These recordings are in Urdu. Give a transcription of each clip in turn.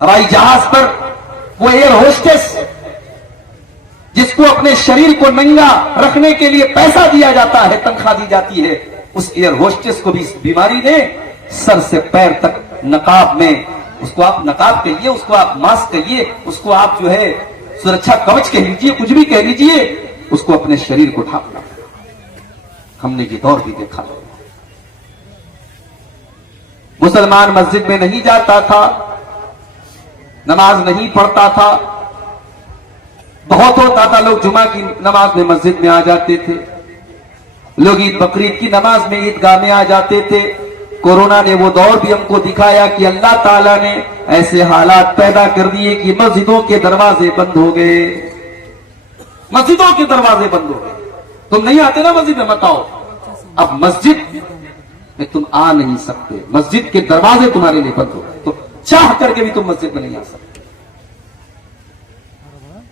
ہوائی جہاز پر وہ ایئر ہوسٹس جس کو اپنے شریر کو ننگا رکھنے کے لیے پیسہ دیا جاتا ہے، تنخواہ دی جاتی ہے، اس ایئر ہوسٹس کو بھی اس بیماری نے سر سے پیر تک نقاب میں، اس کو آپ نقاب کہیے، اس کو آپ ماسک کہیے، اس کو آپ جو ہے سرکشا کوچ کہہ لیجیے، کچھ بھی کہہ لیجیے، اس کو اپنے شریر کو ڈھانپنا۔ ہم نے یہ دور بھی دیکھا۔ مسلمان مسجد میں نہیں جاتا تھا، نماز نہیں پڑھتا تھا، بہت ہوتا تھا لوگ جمعہ کی نماز میں مسجد میں آ جاتے تھے، لوگ عید بقرعید کی نماز میں عیدگاہ میں آ جاتے تھے۔ کورونا نے وہ دور بھی ہم کو دکھایا کہ اللہ تعالیٰ نے ایسے حالات پیدا کر دیے کہ مسجدوں کے دروازے بند ہو گئے، مسجدوں کے دروازے بند ہو گئے۔ تم نہیں آتے نا مسجد میں، مت آؤ۔ اب مسجد میں تم آ نہیں سکتے، مسجد کے دروازے تمہارے لیے بند ہو گئے، تو چاہ کر کے بھی تم مسجد میں نہیں آ سکتے۔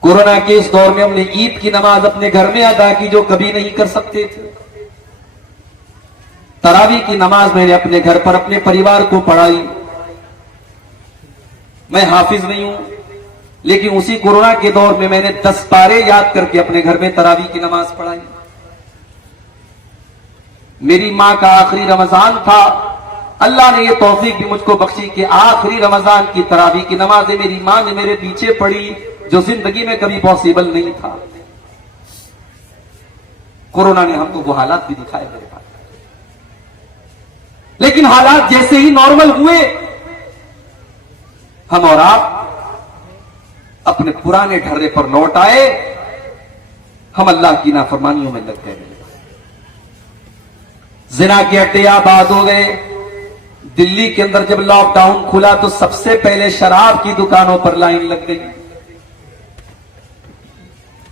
کورونا کے اس دور میں ہم نے عید کی نماز اپنے گھر میں ادا کی جو کبھی نہیں کر سکتے تھے۔ تراویح کی نماز میں نے اپنے گھر پر اپنے پریوار کو پڑھائی۔ میں حافظ نہیں ہوں، لیکن اسی کورونا کے دور میں نے 10 پارے یاد کر کے اپنے گھر میں تراویح کی نماز پڑھائی۔ میری ماں کا آخری رمضان تھا، اللہ نے یہ توفیق بھی مجھ کو بخشی کہ آخری رمضان کی تراویح کی نمازیں میری ماں نے میرے پیچھے پڑھی، جو زندگی میں کبھی پاسبل نہیں تھا۔ کورونا نے ہم کو وہ حالات بھی دکھائے میرے پاس، لیکن حالات جیسے ہی نارمل ہوئے، ہم اور آپ اپنے پرانے ڈھرے پر لوٹ آئے، ہم اللہ کی نافرمانیوں میں لگ گئے۔ زنا کے اڈے آباد ہو گئے۔ دلی کے اندر جب لاک ڈاؤن کھلا تو سب سے پہلے شراب کی دکانوں پر لائن لگ گئی۔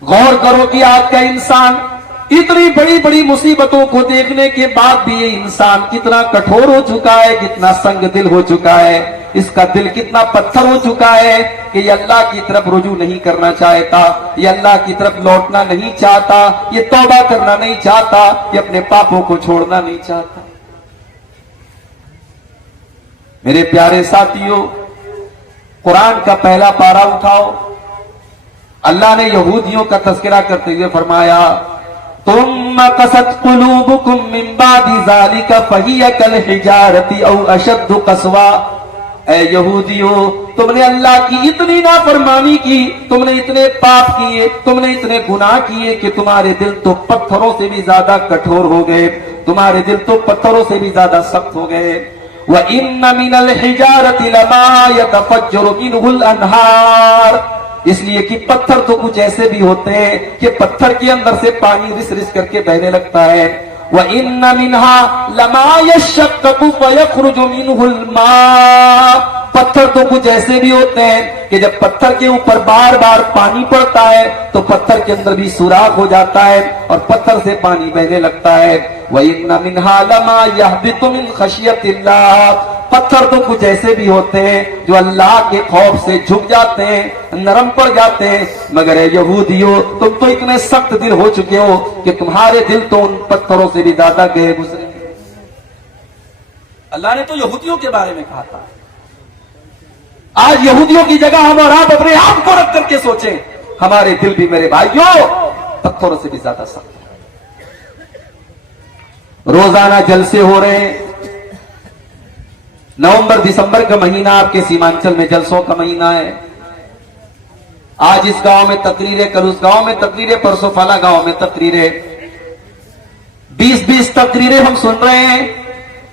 غور کرو کہ آج کا انسان اتنی بڑی بڑی مصیبتوں کو دیکھنے کے بعد بھی یہ انسان کتنا کٹھور ہو چکا ہے، کتنا سنگ دل ہو چکا ہے، اس کا دل کتنا پتھر ہو چکا ہے کہ یہ اللہ کی طرف رجوع نہیں کرنا چاہتا، یہ اللہ کی طرف لوٹنا نہیں چاہتا، یہ توبہ کرنا نہیں چاہتا، یہ اپنے پاپوں کو چھوڑنا نہیں چاہتا۔ میرے پیارے ساتھیوں، قرآن کا پہلا پارہ اٹھاؤ، اللہ نے یہودیوں کا تذکرہ کرتے ہوئے فرمایا، ثم قست قلوبكم من بعد ذلك فهي كالحجارة او اشد قسوة۔ اے یہودیوں، تم نے اللہ کی اتنی نافرمانی کی، تم نے اتنے پاپ کیے، تم نے اتنے گناہ کیے کہ تمہارے دل تو پتھروں سے بھی زیادہ کٹھور ہو گئے، تمہارے دل تو پتھروں سے بھی زیادہ سخت ہو گئے۔ وَإِنَّ مِنَ الْحِجَارَةِ لَمَا يَتَفَجَّرُ مِنْهُ الْأَنْهَارُ، اس لیے کہ پتھر تو کچھ ایسے بھی ہوتے ہیں کہ پتھر کے اندر سے پانی رس رس کر کے بہنے لگتا ہے۔ وَإِنَّ مِنْهَا لَمَا يَشَّقَّقُ فَيَخْرُجُ مِنْهُ الْمَاءُ، پتھر تو کچھ ایسے بھی ہوتے ہیں کہ جب پتھر کے اوپر بار بار پانی پڑتا ہے تو پتھر کے اندر بھی سوراخ ہو جاتا ہے اور پتھر سے پانی بہنے لگتا ہے۔ وَإِنَّ مِنْهَا لَمَا يَهْبِطُ مِنْ خَشْيَةِ اللَّهِ، پتھر تو کچھ ایسے بھی ہوتے ہیں جو اللہ کے خوف سے جھک جاتے ہیں، نرم پڑ جاتے ہیں، مگر اے یہودیوں، تم تو اتنے سخت دل ہو چکے ہو کہ تمہارے دل تو ان پتھروں سے بھی زیادہ گہرے گزرے۔ اللہ نے تو یہودیوں کے بارے میں کہا تھا۔ آج یہودیوں کی جگہ ہم اور آپ اپنے آپ کو رکھ کر کے سوچیں، ہمارے دل بھی میرے بھائیوں پتھروں سے بھی زیادہ سخت ہے۔ روزانہ جلسے ہو رہے ہیں، نومبر دسمبر کا مہینہ آپ کے سیمانچل میں جلسوں کا مہینہ ہے۔ آج اس گاؤں میں تقریریں، کل اس گاؤں میں تقریریں، پرسوں فلاں گاؤں میں تقریریں، 20 تقریریں ہم سن رہے ہیں،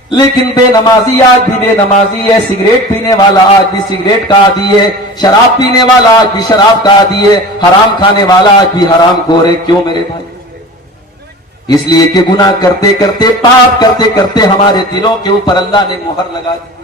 لیکن بے نمازی آج بھی بے نمازی ہے، سگریٹ پینے والا آج بھی سگریٹ کا عادی ہے، شراب پینے والا آج بھی شراب کا عادی ہے، حرام کھانے والا آج بھی حرام خور ہے۔ کیوں میرے بھائی؟ اس لیے کہ گناہ کرتے کرتے، پاپ کرتے کرتے ہمارے دلوں کے اوپر اللہ نے مہر لگا دی۔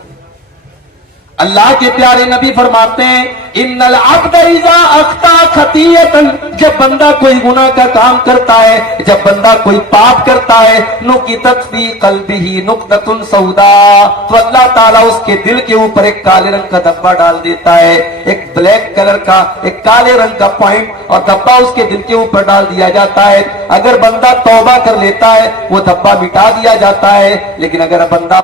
اللہ کے پیارے نبی فرماتے ہیں، ان العبد اذا اخطا خطیئۃ، جب بندہ کوئی گناہ کا کام کرتا ہے، جب بندہ کوئی پاپ کرتا ہے، نکتت فی قلبہ نقطۃ سوداء، تو اللہ تعالیٰ اس کے دل کے اوپر ایک کالے رنگ کا دھبا ڈال دیتا ہے، ایک بلیک کلر کا، ایک کالے رنگ کا پوائنٹ اور دھبا اس کے دل کے اوپر ڈال دیا جاتا ہے۔ اگر بندہ توبہ کر لیتا ہے وہ دھبا مٹا دیا جاتا ہے، لیکن اگر بندہ